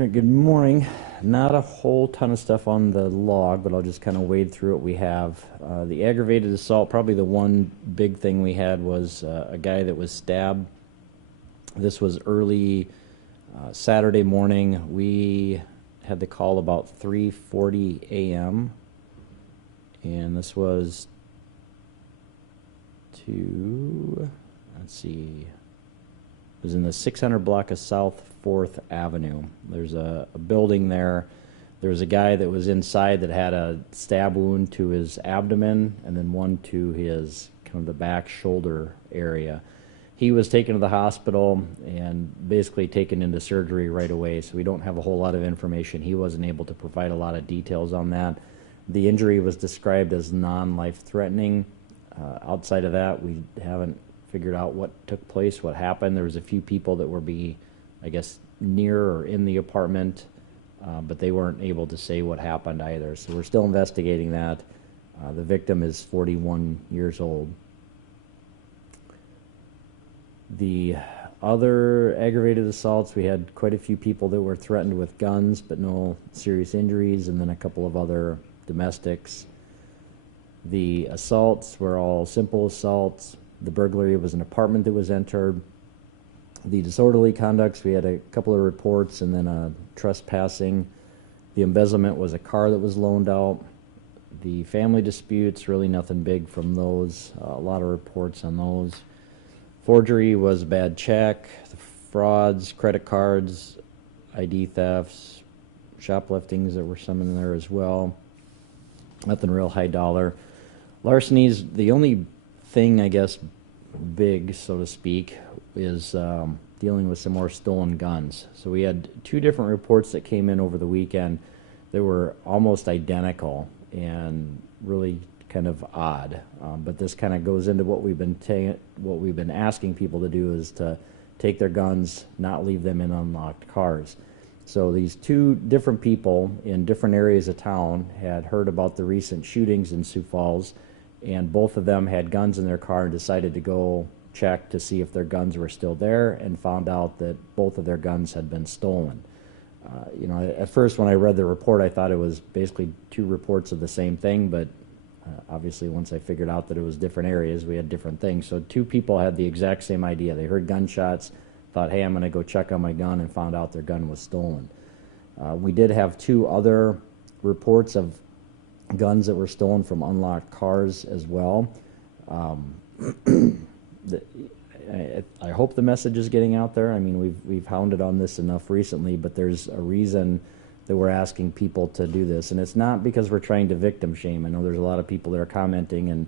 Right, good morning. Not a whole ton of stuff on the log, but I'll just kind of wade through what we have. The aggravated assault, probably the one big thing we had was a guy that was stabbed. This was early Saturday morning. We had the call about 3:40 a.m. and this was let's see, it was in the 600 block of South 4th Avenue. There's a building there. There was a guy that was inside that had a stab wound to his abdomen and then one to his kind of the back shoulder area. He was taken to the hospital and basically taken into surgery right away, so we don't have a whole lot of information. He wasn't able to provide a lot of details on that. The injury was described as non-life-threatening. Outside of that, we haven't figured out what took place, what happened. There was a few people that were near or in the apartment, but they weren't able to say what happened either. So we're still investigating that. The victim is 41 years old. The other aggravated assaults, we had quite a few people that were threatened with guns, but no serious injuries, and then a couple of other domestics. The assaults were all simple assaults. The burglary was an apartment that was entered. The disorderly conducts, we had a couple of reports and then a trespassing. The embezzlement was a car that was loaned out. The family disputes, really nothing big from those. A lot of reports on those. Forgery was a bad check. The frauds, credit cards, ID thefts, shopliftings, there were some in there as well. Nothing real high dollar. Larcenies, the only thing, I guess, big, so to speak, is dealing with some more stolen guns. So we had two different reports that came in over the weekend. They were almost identical and really kind of odd. But this kind of goes into what we've been asking people to do, is to take their guns, not leave them in unlocked cars. So these two different people in different areas of town had heard about the recent shootings in Sioux Falls, and both of them had guns in their car and decided to go check to see if their guns were still there, and found out that both of their guns had been stolen. At first when I read the report, I thought it was basically two reports of the same thing, but obviously once I figured out that it was different areas, we had different things. So two people had the exact same idea. They heard gunshots, thought, hey, I'm going to go check on my gun, and found out their gun was stolen. We did have two other reports of guns that were stolen from unlocked cars as well. I hope the message is getting out there. I mean, we've hounded on this enough recently, but there's a reason that we're asking people to do this, and it's not because we're trying to victim shame. I know there's a lot of people that are commenting and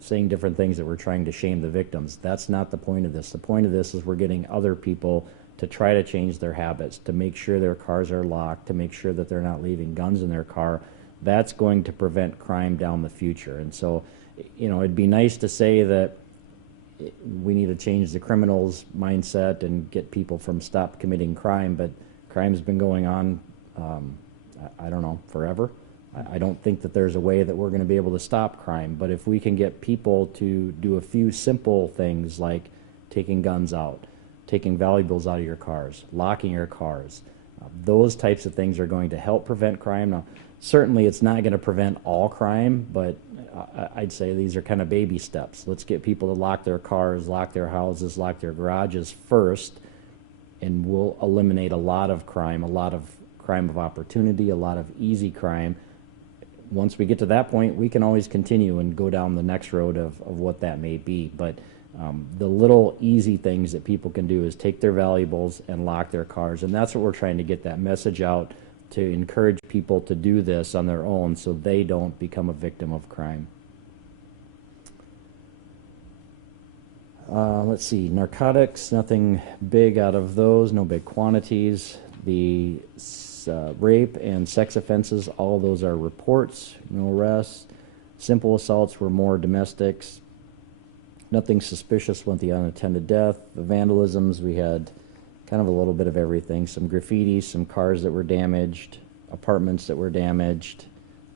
saying different things that we're trying to shame the victims. That's not the point of this. The point of this is we're getting other people to try to change their habits, to make sure their cars are locked, to make sure that they're not leaving guns in their car. That's going to prevent crime down the future. And so, it'd be nice to say that we need to change the criminals' mindset and get people from stop committing crime, but crime's been going on, I don't know, forever. I don't think that there's a way that we're going to be able to stop crime, but if we can get people to do a few simple things like taking guns out, taking valuables out of your cars, locking your cars, those types of things are going to help prevent crime. Now, certainly it's not going to prevent all crime, but I'd say these are kind of baby steps. Let's get people to lock their cars, lock their houses, lock their garages first, and we'll eliminate a lot of crime of opportunity, a lot of easy crime. Once we get to that point, we can always continue and go down the next road of what that may be. But the little easy things that people can do is take their valuables and lock their cars, and that's what we're trying to get that message out, to encourage people to do this on their own so they don't become a victim of crime. Let's see, narcotics, nothing big out of those, no big quantities. The rape and sex offenses, all of those are reports, no arrests. Simple assaults were more domestics. Nothing suspicious with the unattended death. The vandalisms, we had kind of a little bit of everything. Some graffiti, some cars that were damaged, apartments that were damaged,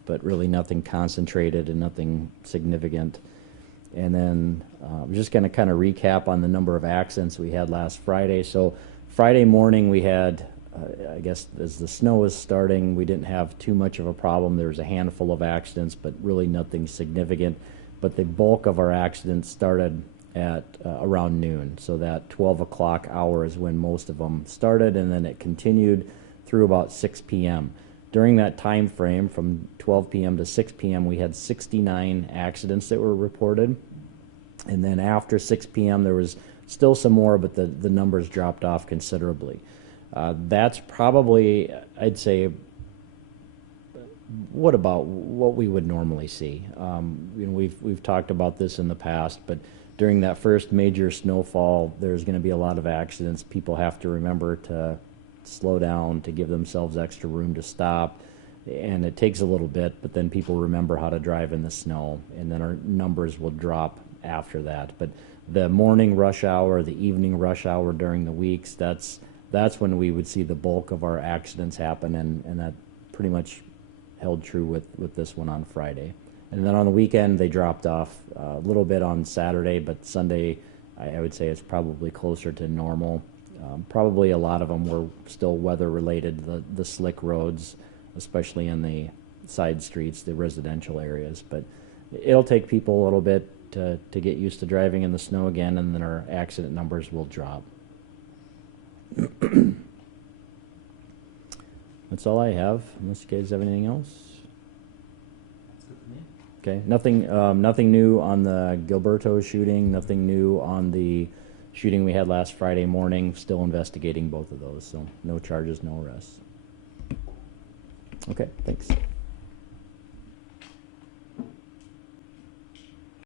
but really nothing concentrated and nothing significant. And then I'm just going to kind of recap on the number of accidents we had last Friday. So Friday morning we had I guess as the snow was starting, we didn't have too much of a problem. There was a handful of accidents, but really nothing significant. But the bulk of our accidents started at around noon. So that 12 o'clock hour is when most of them started, and then it continued through about 6 p.m. During that time frame, from 12 p.m. to 6 p.m., we had 69 accidents that were reported. And then after 6 p.m., there was still some more, but the numbers dropped off considerably. That's probably, I'd say, what about what we would normally see. We've talked about this in the past, but during that first major snowfall, there's going to be a lot of accidents. People have to remember to slow down, to give themselves extra room to stop, and it takes a little bit, but then people remember how to drive in the snow, and then our numbers will drop after that. But the morning rush hour, the evening rush hour during the weeks, that's when we would see the bulk of our accidents happen, and that pretty much held true with this one on Friday. And then on the weekend, they dropped off a little bit on Saturday, but Sunday, I would say it's probably closer to normal. Probably a lot of them were still weather-related, the slick roads, especially in the side streets, the residential areas. But it'll take people a little bit to get used to driving in the snow again, and then our accident numbers will drop. That's all I have, unless you guys have anything else. Okay, nothing new on the Gilberto shooting, nothing new on the shooting we had last Friday morning. Still investigating both of those, so no charges, no arrests. Okay, thanks.